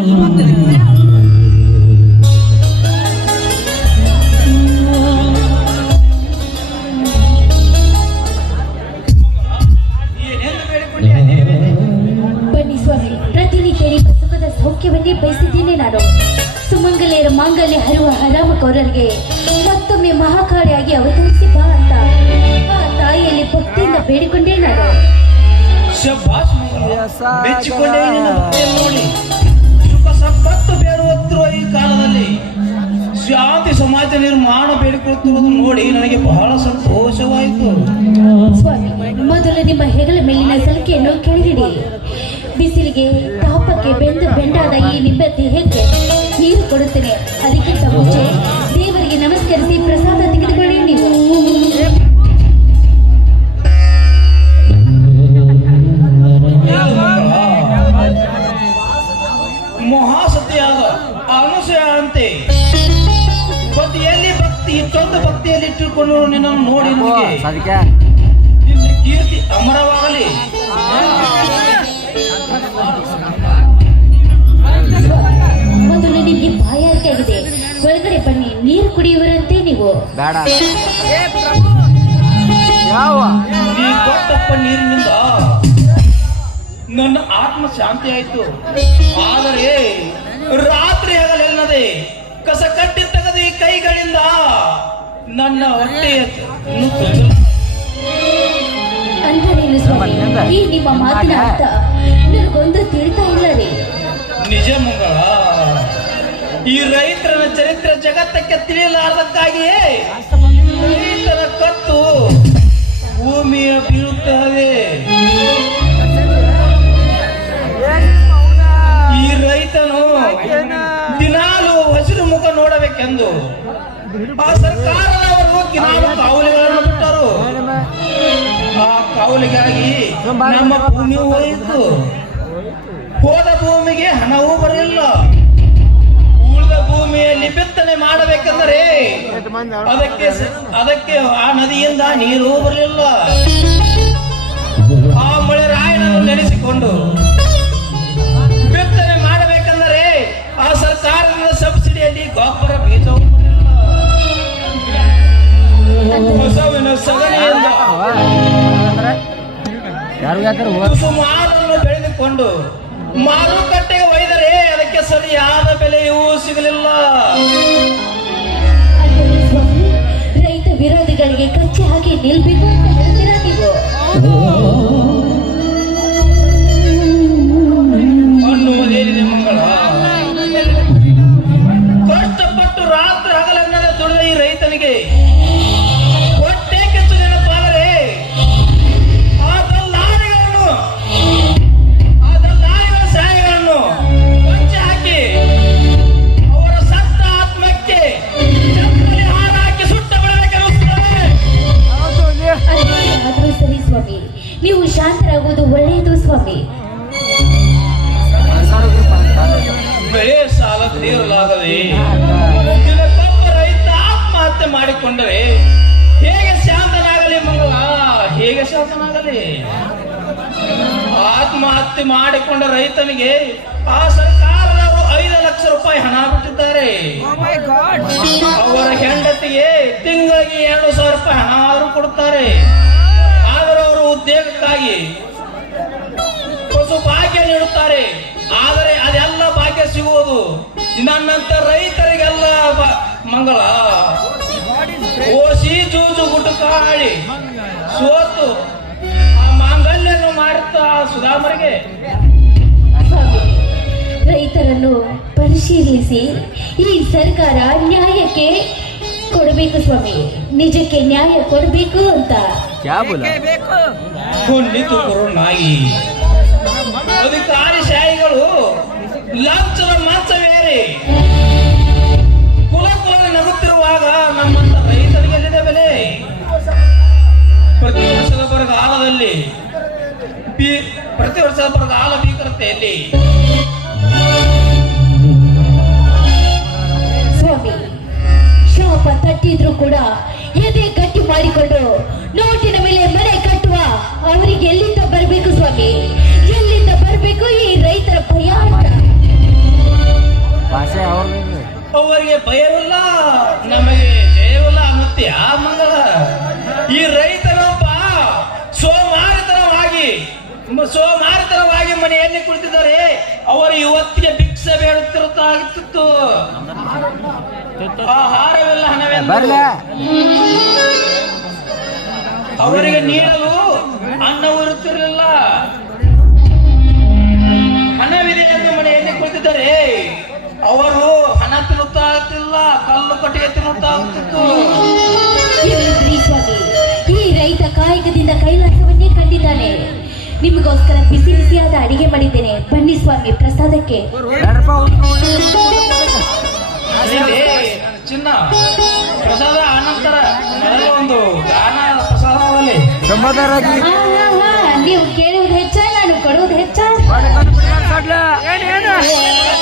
ಬನ್ನಿ ಸ್ವಾಮಿ, ಪ್ರತಿನಿತ್ಯ ನಿಮ್ಮ ಸುಖದ ಸೌಖ್ಯವನ್ನೇ ಬಯಸಿದ್ದೇನೆ ನಾನು. ಸುಮಂಗಲಿಯರ ಮಾಂಗಲ್ಯ ಹರುವ ಹರಾಮಕೋರರಿಗೆ ಮತ್ತೊಮ್ಮೆ ಮಹಾಕಾಳಿಯಾಗಿ ಅವತರಿಸಿ ಬಾ ಅಂತ ಆ ತಾಯಿಯಲ್ಲಿ ಭಕ್ತಿಯಿಂದ ಬೇಡಿಕೊಂಡೇ ನಾನು. ಮೆಚ್ಚಿಕೊಂಡೇ ನೋಡಿ. ಸುಖ ಸಂಪತ್ತು ಬೇಡುತ್ತಿರುವ ಈ ಕಾಲದಲ್ಲಿ ಶಾಂತಿ ಸಮಾಜ ನಿರ್ಮಾಣ ಬೇಡಿಕೊಳ್ಳುತ್ತಿರುವುದು ನೋಡಿ ನನಗೆ ಬಹಳ ಸಂತೋಷವಾಯಿತು. ಸ್ವಾಮಿ, ಮೊದಲು ನಿಮ್ಮ ಹೆಗಲ ಮೇಲಿನ ಸಲಿಕೆಯನ್ನು ಕೆಳಗಿಡಿ. ಬಿಸಿಲಿಗೆ ತಾಪಕ್ಕೆ ಬೆಂದಾದ ಈ ನಿಮ್ಮ ದೇಹಕ್ಕೆ ನೀರು ಕೊಡುತ್ತೇನೆ. ಅದಕ್ಕಿಂತ ಮುಂಚೆ ದೇವರಿಗೆ ನಮಸ್ಕರಿಸಿ ಪ್ರಸಾದ ತೆಗೆದುಕೊಳ್ಳಿ. ನೀವು ಮಹಾಸತಿಯಾದ ಅನುಸೂಯ ಅಂತೆ ಪತಿಯಲ್ಲಿ ಭಕ್ತಿ ಇಷ್ಟೊಂದು ಭಕ್ತಿಯಲ್ಲಿ ಇಟ್ಟುಕೊಂಡು ನಿನ್ನನ್ನು ನೋಡಿ ನಿನ್ನ ಕೀರ್ತಿ ಅಮರವಾಗಲಿ. ಮೊದಲು ನಿಮಗೆ ಬಾಯಾರಿಕೆ ಆಗಿದೆ, ಒಳಗಡೆ ಬನ್ನಿ, ನೀರು ಕುಡಿಯುವರಂತೆ ನೀವು. ನೀ ಕೊಟ್ಟಪ್ಪ ನೀರಿನಿಂದ ನನ್ನ ಆತ್ಮ ಶಾಂತಿ ಆಯ್ತು. ಆದರೆ ರಾತ್ರಿ ಆಗಲೆಲ್ಲದೆ ಕಸ ಕಟ್ಟಿ ತೆಗೆದ ಈ ಕೈಗಳಿಂದ ನನ್ನ ಹೊಟ್ಟೆಯ ಅಂತಾನೇನು ಸ್ವಾಮಿ, ಈ ನಿಮ್ಮ ಮಾತಿನ ಅರ್ಥ ನನಗೊಂದು ತಿಳಿತಾ ಇಲ್ಲ ರೀ. ನಿಜ ಮಂಗಳ, ಈ ರೈತರ ಚರಿತ್ರೆ ಜಗತ್ತಕ್ಕೆ ತಿಳಿಯಲಾರದಕ್ಕಾಗಿಯೇ ರೈತರ ಕತ್ತು ಭೂಮಿಯ ಬೀಳುತ್ತದೆ. ಈ ರೈತನು ದಿನಾಲು ಹಸಿರು ಮುಖ ನೋಡಬೇಕೆಂದು ಆ ಸರ್ಕಾರದವರು ದಿನಾಲು ಕಾವಲಿಗಳನ್ನು ಬಿಟ್ಟರು. ಆ ಕಾವಲಿಗಾಗಿ ನಮ್ಮ ಭೂಮಿ ಹೋಯಿತು. ಹೋದ ಭೂಮಿಗೆ ಹಣವೂ ಬರಲಿಲ್ಲ. ಉಳಿದ ಭೂಮಿಯಲ್ಲಿ ಬಿತ್ತನೆ ಮಾಡಬೇಕೆಂದರೆ ಅದಕ್ಕೆ ಆ ನದಿಯಿಂದ ನೀರು ಬರಲಿಲ್ಲ. ಆ ಮಳೆ ರಾಯನನ್ನು ನೆನೆಸಿಕೊಂಡು ಬಿತ್ತನೆ ಮಾಡಬೇಕೆಂದರೆ ಆ ಸರ್ಕಾರದ ಸಬ್ಸಿಡಿಯಲ್ಲಿ ಗೊಬ್ಬರ ಬೀಜವೂ ಹೊಸವಿನ ಸಗಣಿಯಿಂದ ಸುಮಾರನ್ನು ಬೆಳೆದುಕೊಂಡು ಮಾರುಕಟ್ಟೆಗೆ ಒಯ್ದರೆ ಅದಕ್ಕೆ ಸರಿಯಾದ ಬೆಲೆಯೂ ಸಿಗಲಿಲ್ಲ. ರೈತ ವಿರೋಧಿಗಳಿಗೆ ಕಚ್ಚಿ ಹಾಕಿ ನಿಲ್ಬೇಕು ಅಂತ ಹೇಳ್ತೀರಾ ನೀವು? ಅನ್ನುವುದೇನಿದೆ ಮಂಗಳ, ಕಷ್ಟಪಟ್ಟು ರಾತ್ರಿ ಹಗಲನ್ನದ ದುಡಿದ ಈ ರೈತನಿಗೆ ಹೊಟ್ಟೆ ಕೆಚ್ಚು ನೆನಪಾದರೆ ಆ ದಲ್ಲಾಳಿಗಳ ಸಹಾಯಗಳನ್ನು ಕೊಂಚ ಹಾಕಿ ಅವರ ಸತ್ತ ಆತ್ಮಕ್ಕೆ ಚಪ್ಪಲಿ ಹಾಕಿ ಸುಟ್ಟ ಬಿಡಬೇಕೆನ್ನಿಸುತ್ತದೆ. ಆದ್ರೂ ಸರಿ ಸ್ವಾಮಿ, ನೀವು ಶಾಂತರಾಗುವುದು ಒಳ್ಳೆಯದು ಸ್ವಾಮಿ. ಬೆಳೆ ಸಾಲ ತೀರಲಾಗದೆ ದಿನಕ್ಕೊಬ್ಬ ರೈತ ಆತ್ಮಹತ್ಯೆ ಮಾಡಿಕೊಂಡರೆ ಹೇಗೆ ಶಾಂತನಾಗಲಿ ಮಂಗಳ, ಹೇಗೆ ಶಾಂತನಾಗಲಿ? ಆತ್ಮಹತ್ಯೆ ಮಾಡಿಕೊಂಡ ರೈತನಿಗೆ ಆ ಸರ್ಕಾರದವರು 5 ಲಕ್ಷ ರೂಪಾಯಿ ಹಣ ಬಿಟ್ಟಿದ್ದಾರೆ. ಅವರ ಹೆಂಡತಿಗೆ ತಿಂಗಳಿಗೆ 2,000 ರೂಪಾಯಿ ಹಣ ಆದರೂ ಕೊಡುತ್ತಾರೆ. ಆದರೂ ಅವರು ಉದ್ಯೋಗಕ್ಕಾಗಿ ಹೊಸ ಭಾಗ್ಯ ನೀಡುತ್ತಾರೆ. ಆದರೆ ಅದೆಲ್ಲ ಭಾಗ್ಯ ಸಿಗುವುದು ನನ್ನಂತ ರೈತರಿಗೆಲ್ಲ ಮಂಗಳ. ಓಸಿ ಜೂಜು ಗುಟುಕಾಡಿ ಸೋತು ಆ ಮಾಂಗಲ್ಯವನ್ನು ಮಾಡುತ್ತಾ ಸುಧಾಮರಿಗೆ ರೈತರನ್ನು ಪರಿಶೀಲಿಸಿ ಈ ಸರ್ಕಾರ ನ್ಯಾಯಕ್ಕೆ ಕೊಡಬೇಕು ಸ್ವಾಮಿ, ನಿಜಕ್ಕೆ ನ್ಯಾಯ ಕೊಡಬೇಕು ಅಂತ. ಕೊಂಡಿತು ನಾಯಿ ಅಧಿಕಾರಿಶಾಹಿಗಳು ಲಂಚದ ಮಾಂಸ ಬೇರೆ ಕುಲ ನಗುತ್ತಿರುವಾಗ ನಮ್ಮಂತ ರೈತರಿಗೆ ಎಲ್ಲಿದೆ ಬೆಲೆ? ಪ್ರತಿ ವರ್ಷದ ಬರಗಾಲದಲ್ಲಿ ಭೀಕರತೆಯಲ್ಲಿ ಸ್ವಾಮಿ, ಶಾಪ ತಟ್ಟಿದ್ರು ಕೂಡ ಎದೆ ಗಟ್ಟಿ ಮಾಡಿಕೊಂಡು ನೋಟಿನ ಮೇಲೆ ಮನೆ ಕಟ್ಟುವ ಅವರಿಗೆ ಎಲ್ಲಿಂದ ಬರಬೇಕು ಸ್ವಾಮಿ? ಎಲ್ಲಿಂದ ಬರಬೇಕು ಈ ರೈತರ ಭಯ ಅಂತ? ಅವರು ಇವತ್ತಿಗೆ ಭಿಕ್ಷೆ ಬೇಡುತ್ತಿರುತ್ತಾಗಿತ್ತು. ಆಹಾರವೆಲ್ಲ ಹಣವೆಲ್ಲ ಅವರಿಗೆ ನೀಡಲು ಅನ್ನವೂ ಇರುತ್ತಿರಲಿಲ್ಲ. ಹಣವಿದೆ ಎಂದು ಮನೆಯಲ್ಲಿ ಕುಳಿತಿದ್ದಾರೆ. ಅವರು ಹಣ ತಿನ್ನುತ್ತಾಗುತ್ತಿಲ್ಲ, ಕಲ್ಲು ಕಟ್ಟಿಗೆ ತಿನ್ನುತ್ತಾಗುತ್ತಿತ್ತು. ಸ್ವಾಮಿ, ಈ ರೈತ ಕಾಯಕದಿಂದ ಕೈಲಾಸವನ್ನೇ ಕಂಡಿದ್ದಾನೆ. ನಿಮಗೋಸ್ಕರ ಬಿಸಿ ಬಿಸಿಯಾದ ಅಡಿಗೆ ಮಾಡಿದ್ದೇನೆ, ಬನ್ನಿ ಸ್ವಾಮಿ ಪ್ರಸಾದಕ್ಕೆ. ಚಿನ್ನ ಪ್ರಸಾದ ಅನಂತರ ಒಂದು ಗಾನ ಪ್ರಸಾದದಲ್ಲಿ ನೀವು ಕೇಳುವುದು ಹೆಚ್ಚ, ನಾನು ಕೊಡುವುದು ಹೆಚ್ಚ.